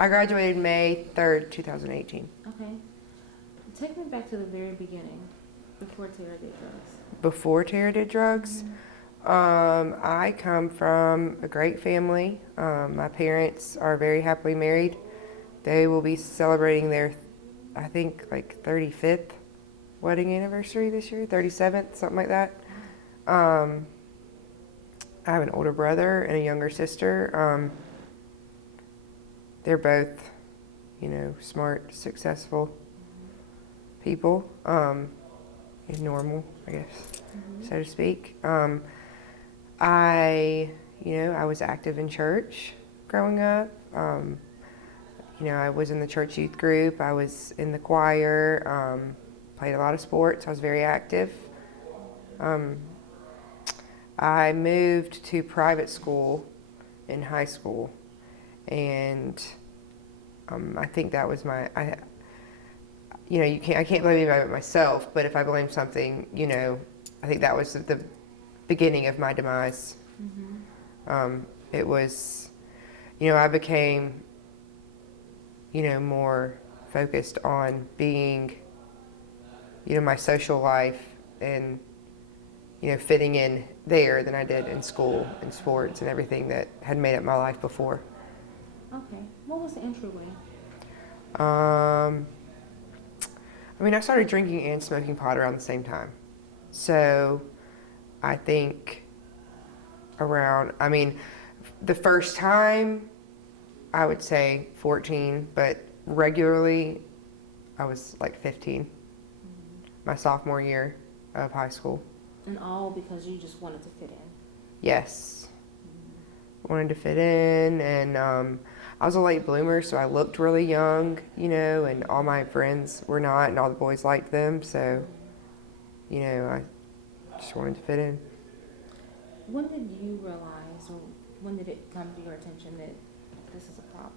I graduated May 3rd, 2018. Okay. Take me back to the very beginning, before Tara did drugs. Before Tara did drugs, I come from a great family. My parents are very happily married. They will be celebrating their, I think, like 35th wedding anniversary this year, 37th, something like that. I have an older brother and a younger sister. They're both, smart, successful people, normal, I guess, so to speak. I was active in church growing up. I was in the church youth group. I was in the choir, played a lot of sports. I was very active. I moved to private school in high school, and I think that was I can't blame anybody but myself, but if I blame something, I think that was the beginning of my demise. It was, I became, more focused on being, my social life and, fitting in there than I did in school and sports and everything that had made up my life before. Okay. What was the entryway? I started drinking and smoking pot around the same time. So I think the first time I would say 14, but regularly I was like 15, my sophomore year of high school. And all because you just wanted to fit in? Yes. Wanted to fit in, and I was a late bloomer, so I looked really young, and all my friends were not, and all the boys liked them, so, I just wanted to fit in. When did you realize, or when did it come to your attention that this is a problem?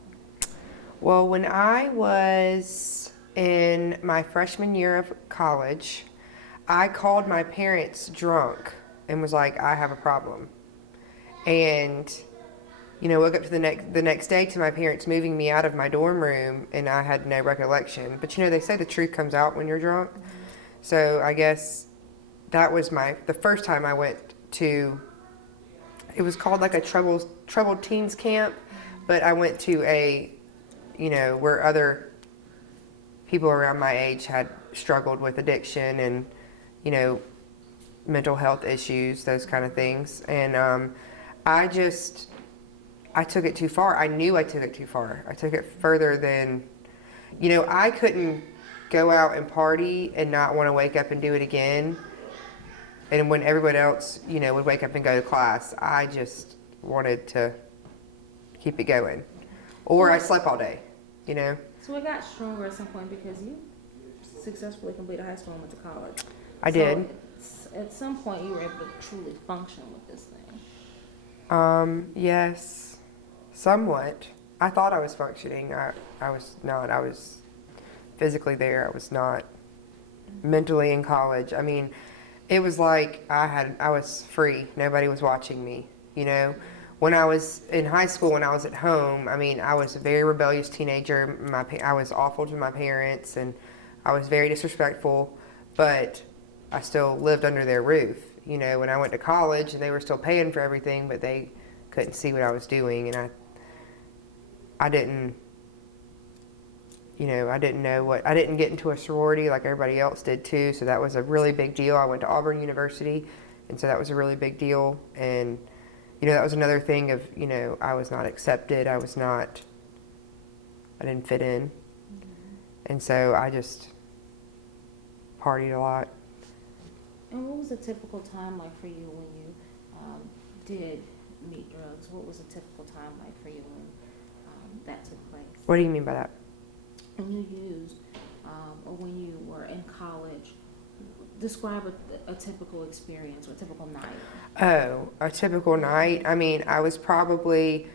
Well, when I was in my freshman year of college, I called my parents drunk and was like, I have a problem. And woke up to the next day to my parents moving me out of my dorm room, and I had no recollection. But they say the truth comes out when you're drunk. So I guess that was the first time I went to, it was called like a troubled teens camp, but I went to where other people around my age had struggled with addiction and, mental health issues, those kind of things. And I took it too far. I knew I took it too far. I took it further than, I couldn't go out and party and not want to wake up and do it again. And when everyone else, would wake up and go to class, I just wanted to keep it going. Or I slept all day, So it got stronger at some point because you successfully completed high school and went to college. I did. At some point you were able to truly function with this thing. Yes, somewhat. I thought I was functioning. I was not. I was physically there. I was not mentally in college. It was like I was free. Nobody was watching me, When I was in high school, when I was at home, I was a very rebellious teenager. I was awful to my parents, and I was very disrespectful, but I still lived under their roof. When I went to college, and they were still paying for everything, but they couldn't see what I was doing, and I didn't know I didn't get into a sorority like everybody else did too, so that was a really big deal. I went to Auburn University, and so that was a really big deal, and that was another thing of, I was not accepted, I didn't fit in, and so I just partied a lot. And what was a typical time like for you when you did meet drugs? What was a typical time like for you when that took place? What do you mean by that? When you used, or when you were in college, describe a typical experience or a typical night. Oh, a typical night? I was probably,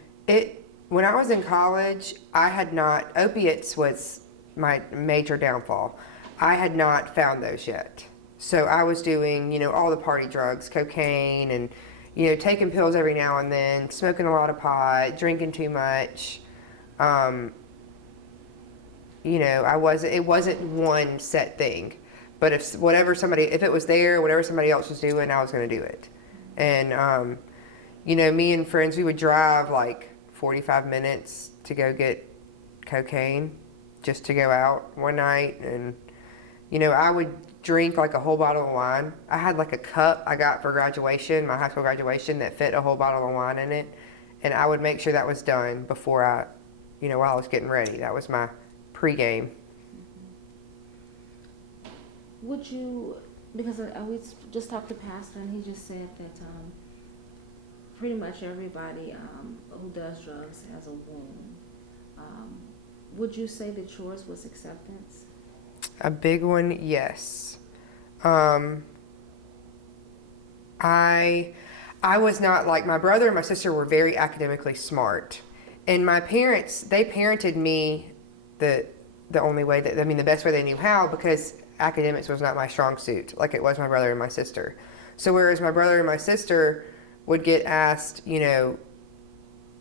when I was in college, opiates was my major downfall. I had not found those yet. So I was doing, all the party drugs, cocaine, and, taking pills every now and then, smoking a lot of pot, drinking too much. you know, it wasn't one set thing. But if it was there, whatever somebody else was doing, I was going to do it. And, you know, me and friends, we would drive like 45 minutes to go get cocaine just to go out one night. And, you know, I would drink like a whole bottle of wine. I had like a cup I got for graduation, my high school graduation, that fit a whole bottle of wine in it. And I would make sure that was done before while I was getting ready. That was my pregame. Would you, because we just talked to Pastor and he just said that pretty much everybody who does drugs has a wound. Would you say that yours was acceptance? A big one, yes. I was not like my brother and my sister were very academically smart, and my parents, they parented me the only way that, I mean, the best way they knew how, because academics was not my strong suit like it was my brother and my sister. So whereas my brother and my sister would get asked, you know,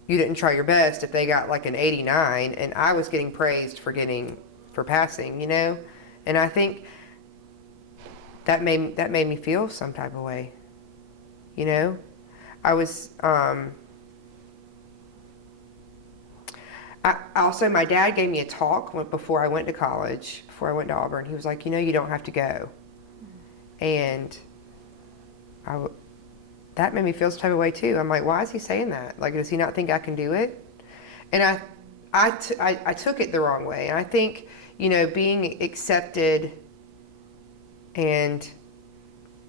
you didn't try your best if they got like an 89, and I was getting praised for passing, you know. And I think that made me feel some type of way, you know. I was also, my dad gave me a talk before I went to college, before I went to Auburn. He was like, you know, you don't have to go. And that made me feel some type of way too. I'm like, why is he saying that? Like, does he not think I can do it? And I took it the wrong way. And I think, you know, being accepted and,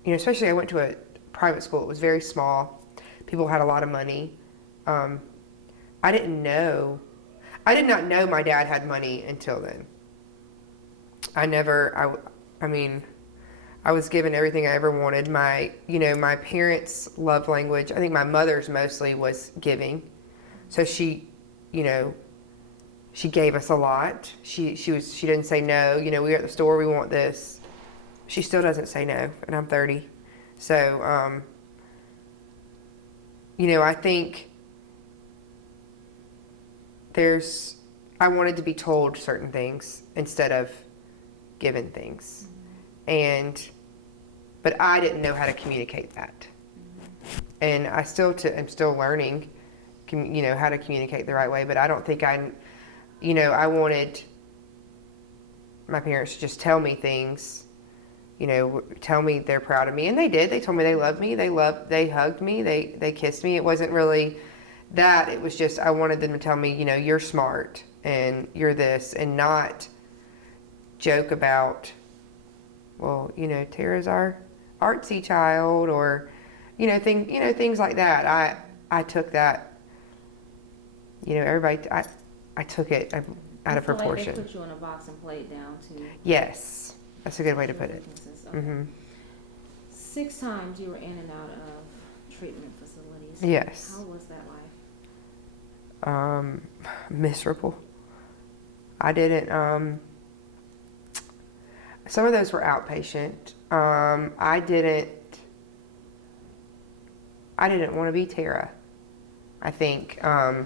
you know, especially I went to a private school. It was very small. People had a lot of money. I did not know my dad had money until then. I mean, I was given everything I ever wanted. My parents' love language, I think my mother's mostly, was giving. So she, you know, she gave us a lot. She didn't say no. You know, we were at the store, we want this. She still doesn't say no, and I'm 30. So, you know, I think I wanted to be told certain things instead of given things. But I didn't know how to communicate that. And I'm still learning, you know, how to communicate the right way. But I don't think I wanted my parents to just tell me things, you know, tell me they're proud of me. And they did. They told me they loved me. They hugged me. They kissed me. It wasn't really that. It was just, I wanted them to tell me, you know, you're smart and you're this, and not joke about, well, you know, Tara's our artsy child, or, you know, things like that. I took that, you know, I took it out of proportion. Like they put you in a box and play it down to. Yes, that's a good way to put it. Okay. Mm-hmm. 6 times you were in and out of treatment facilities. Yes. How was that life? Miserable. I didn't, some of those were outpatient. I didn't want to be Tara. I think, I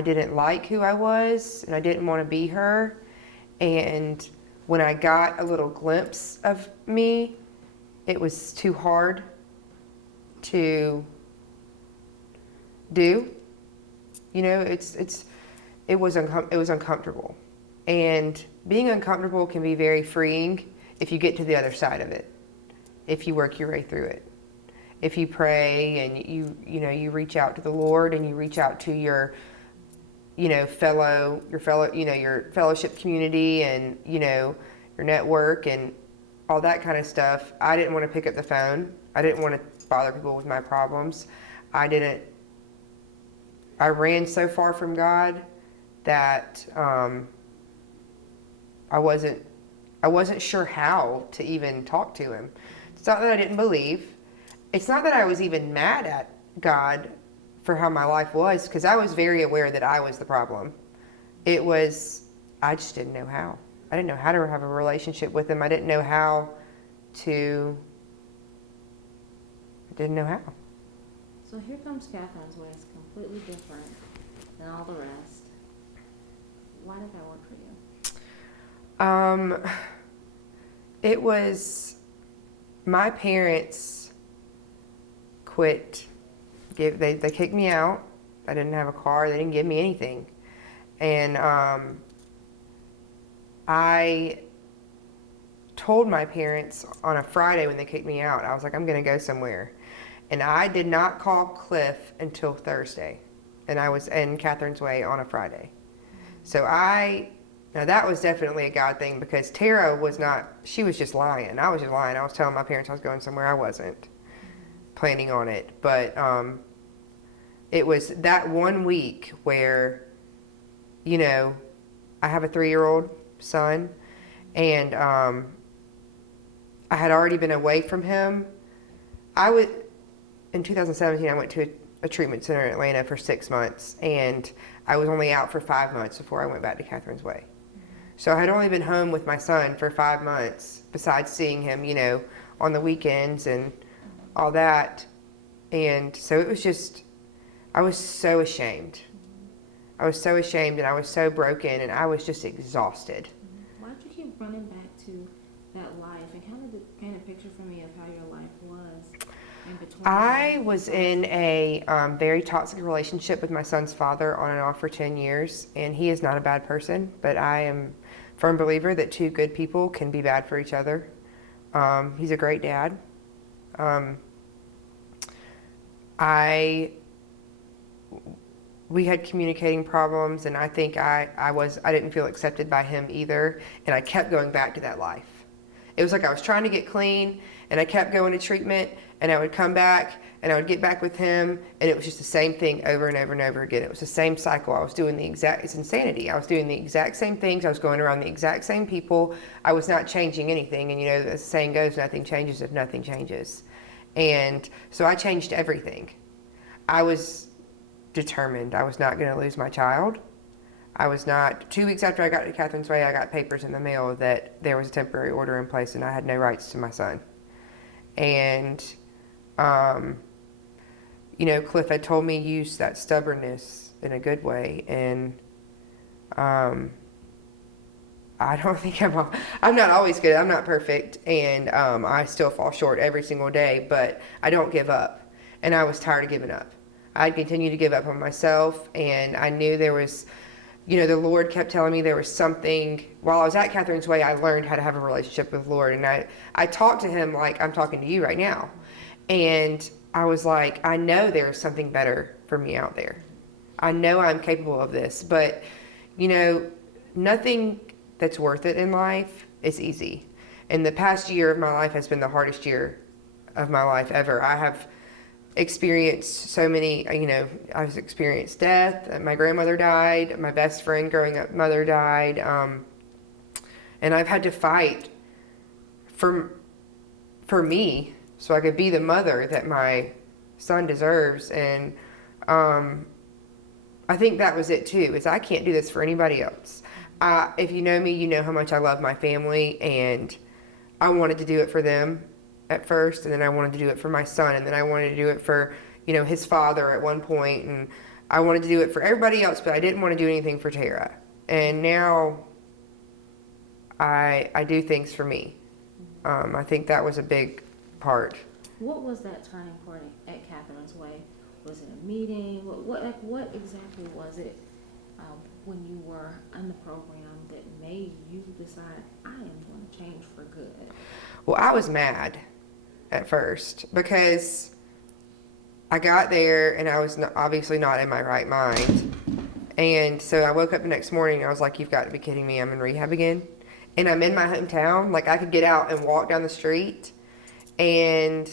didn't like who I was, and I didn't want to be her. And when I got a little glimpse of me, it was too hard to do. You know, it was uncomfortable. And being uncomfortable can be very freeing if you get to the other side of it. If you work your way through it. If you pray and you reach out to the Lord, and you reach out to your fellowship community, and, you know, your network and all that kind of stuff. I didn't want to pick up the phone. I didn't want to bother people with my problems. I ran so far from God that I wasn't sure how to even talk to him. It's not that I didn't believe. It's not that I was even mad at God for how my life was, because I was very aware that I was the problem. It was, I just didn't know how. I didn't know how to have a relationship with him. I didn't know how. So here comes Catherine's way. It's completely different than all the rest. Why did that work for you? It was my parents quit. They kicked me out. I didn't have a car. They didn't give me anything. And I told my parents on a Friday when they kicked me out, I was like, I'm going to go somewhere. And I did not call Cliff until Thursday. And I was in Catherine's Way on a Friday. So now that was definitely a God thing, because Tara was not, she was just lying. I was just lying. I was telling my parents I was going somewhere. I wasn't planning on it. But it was that 1 week where, you know, I have a 3-year-old son, and I had already been away from him. In 2017, I went to a treatment center in Atlanta for 6 months, and I was only out for 5 months before I went back to Catherine's Way. So I had only been home with my son for 5 months, besides seeing him, you know, on the weekends and all that. And so it was just, I was so ashamed. I was so ashamed, and I was so broken, and I was just exhausted. Why did you keep running back to that life? And kind of paint a picture for me of how your life was in between. I was in a very toxic relationship with my son's father on and off for 10 years, and he is not a bad person, but I am a firm believer that two good people can be bad for each other. He's a great dad. We had communicating problems, and I think I didn't feel accepted by him either, and I kept going back to that life. It was like I was trying to get clean, and I kept going to treatment, and I would come back, and I would get back with him, and it was just the same thing over and over and over again. It was the same cycle. I was doing it's insanity. I was doing the exact same things. I was going around the exact same people. I was not changing anything, and you know, the saying goes, nothing changes if nothing changes. And so I changed everything. I was determined I was not going to lose my child. I was not. 2 weeks after I got to Catherine's Way, I got papers in the mail that there was a temporary order in place and I had no rights to my son. And, you know, Cliff had told me use that stubbornness in a good way. And I don't think I'm not always good. I'm not perfect. And I still fall short every single day, but I don't give up. And I was tired of giving up. I'd continue to give up on myself, and I knew there was, you know, the Lord kept telling me there was something. While I was at Catherine's Way, I learned how to have a relationship with the Lord, and I talked to him like I'm talking to you right now. And I was like, I know there's something better for me out there. I know I'm capable of this, but, you know, nothing that's worth it in life is easy. And the past year of my life has been the hardest year of my life ever. I have experienced so many, you know, I've experienced death. My grandmother died. My best friend growing up mother died. And I've had to fight for me so I could be the mother that my son deserves. And I think that was it too, is I can't do this for anybody else. If you know me, you know how much I love my family, and I wanted to do it for them at first, and then I wanted to do it for my son, and then I wanted to do it for, you know, his father at one point, and I wanted to do it for everybody else, but I didn't want to do anything for Tara. And now I do things for me. I think that was a big part. What was that turning point at Catherine's Way? Was it a meeting? What exactly was it when you were in the program that made you decide, I am going to change for good? Well, I was mad at first because I got there and I was obviously not in my right mind. And so I woke up the next morning and I was like, you've got to be kidding me. I'm in rehab again. And I'm in my hometown. Like, I could get out and walk down the street, and,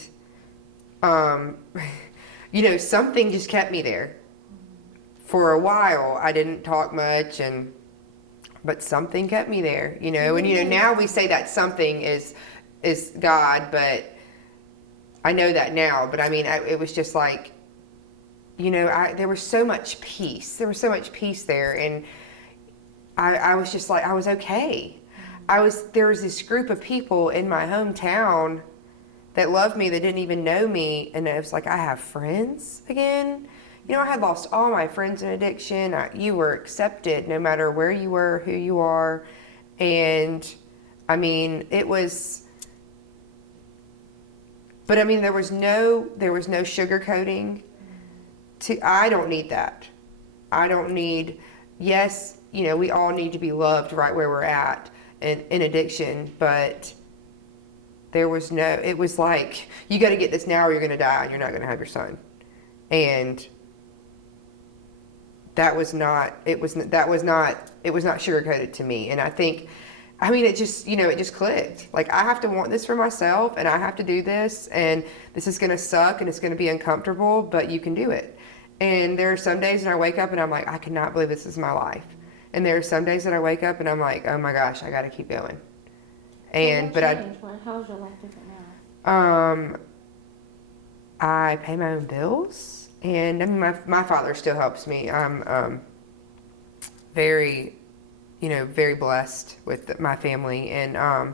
you know, something just kept me there. For a while, I didn't talk much, but something kept me there, you know. And, you know, now we say that something is God, but I know that now. But I mean, it was just like, you know, there was so much peace. There was so much peace there, and I was just like, I was okay. There was this group of people in my hometown that loved me, that didn't even know me, and it was like, I have friends again. I had lost all my friends in addiction. You were accepted no matter where you were, who you are. And I mean, but I mean, there was no sugarcoating I don't need that. I don't need, yes, we all need to be loved right where we're at in addiction, but it was like, you got to get this now or you're going to die and you're not going to have your son. And it was not sugarcoated to me. And I think, I mean, it just clicked. Like, I have to want this for myself and I have to do this, and this is going to suck and it's going to be uncomfortable, but you can do it. And there are some days that I wake up and I'm like, I cannot believe this is my life. And there are some days that I wake up and I'm like, oh my gosh, I got to keep going. And, but how's your life different now? I pay my own bills, and I mean, my father still helps me. I'm, very, very blessed with my family, and, I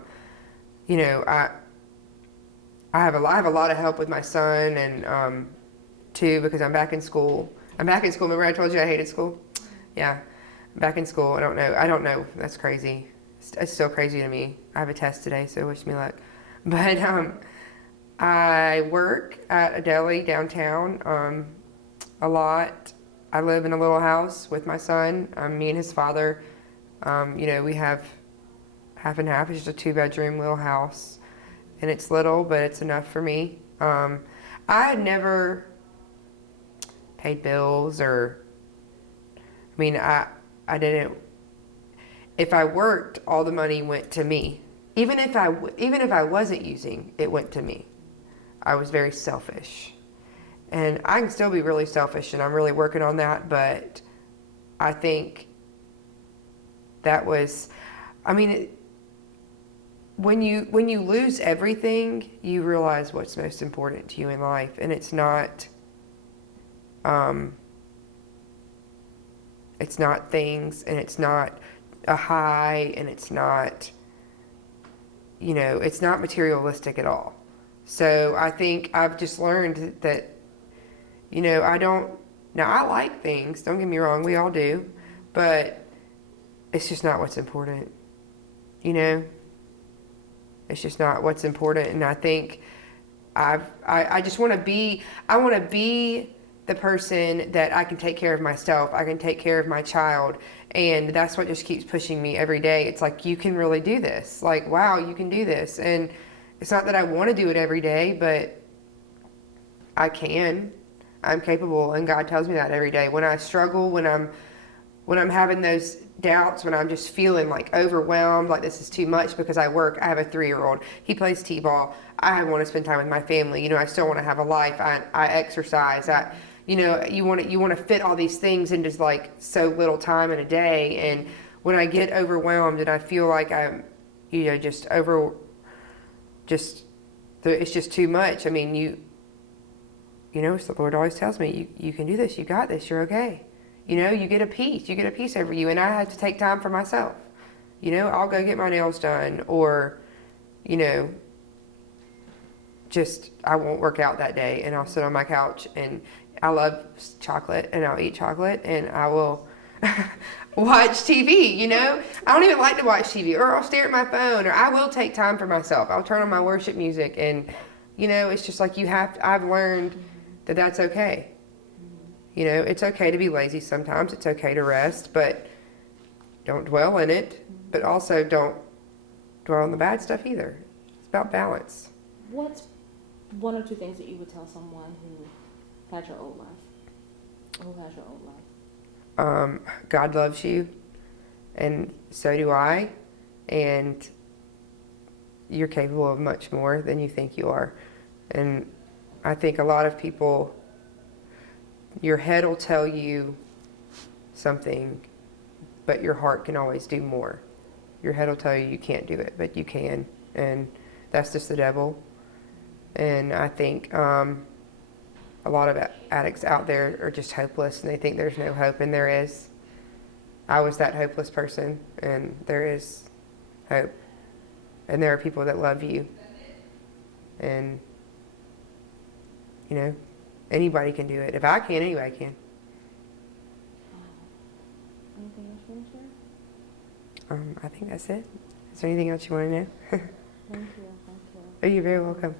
have a lot of help with my son, and, too, because I'm back in school. Remember I told you I hated school? Yeah. I'm back in school. I don't know. That's crazy. It's still crazy to me. I have a test today, so wish me luck. But I work at a deli downtown a lot. I live in a little house with my son. Me and his father. We have half and half. It's just a 2-bedroom little house, and it's little, but it's enough for me. I had never paid bills, or I mean, I didn't. If I worked, all the money went to me. Even if I wasn't using, it went to me. I was very selfish, and I can still be really selfish, and I'm really working on that. But I think that was, I mean, when you lose everything, you realize what's most important to you in life, and it's not things, and it's not a high, and it's not, it's not materialistic at all. So I think I've just learned that, I like things, don't get me wrong, we all do, but it's just not what's important, It's just not what's important. And I think I just want to be the person that I can take care of myself. I can take care of my child. And that's what just keeps pushing me every day. It's like, you can really do this. Like, wow, you can do this. And it's not that I want to do it every day, but I can. I'm capable. And God tells me that every day. When I struggle, when I'm having those doubts, when I'm just feeling like overwhelmed, like this is too much because I work. I have a 3-year-old. He plays t-ball. I want to spend time with my family. I still want to have a life. I exercise. You want to fit all these things into like so little time in a day. And when I get overwhelmed and I feel like I'm, it's just too much. I mean, it's the Lord always tells me, you can do this. You got this. You're okay. You get a peace over you. And I had to take time for myself. I'll go get my nails done, or, just, I won't work out that day, and I'll sit on my couch, and I love chocolate, and I'll eat chocolate, and I will watch TV, I don't even like to watch TV, or I'll stare at my phone, or I will take time for myself. I'll turn on my worship music, and, it's just like I've learned that that's okay. It's okay to be lazy sometimes. It's okay to rest, but don't dwell in it. But also don't dwell on the bad stuff either. It's about balance. What's one or two things that you would tell someone who had your old life? Who has your old life? God loves you, and so do I. And you're capable of much more than you think you are. And I think a lot of people, your head will tell you something, but your heart can always do more. Your head will tell you you can't do it, but you can. And that's just the devil. And I think a lot of addicts out there are just hopeless, and they think there's no hope, and there is. I was that hopeless person, and there is hope. And there are people that love you. And, anybody can do it. If I can, anybody can. I think that's it. Is there anything else you want to know? Thank you. Oh, you're very welcome.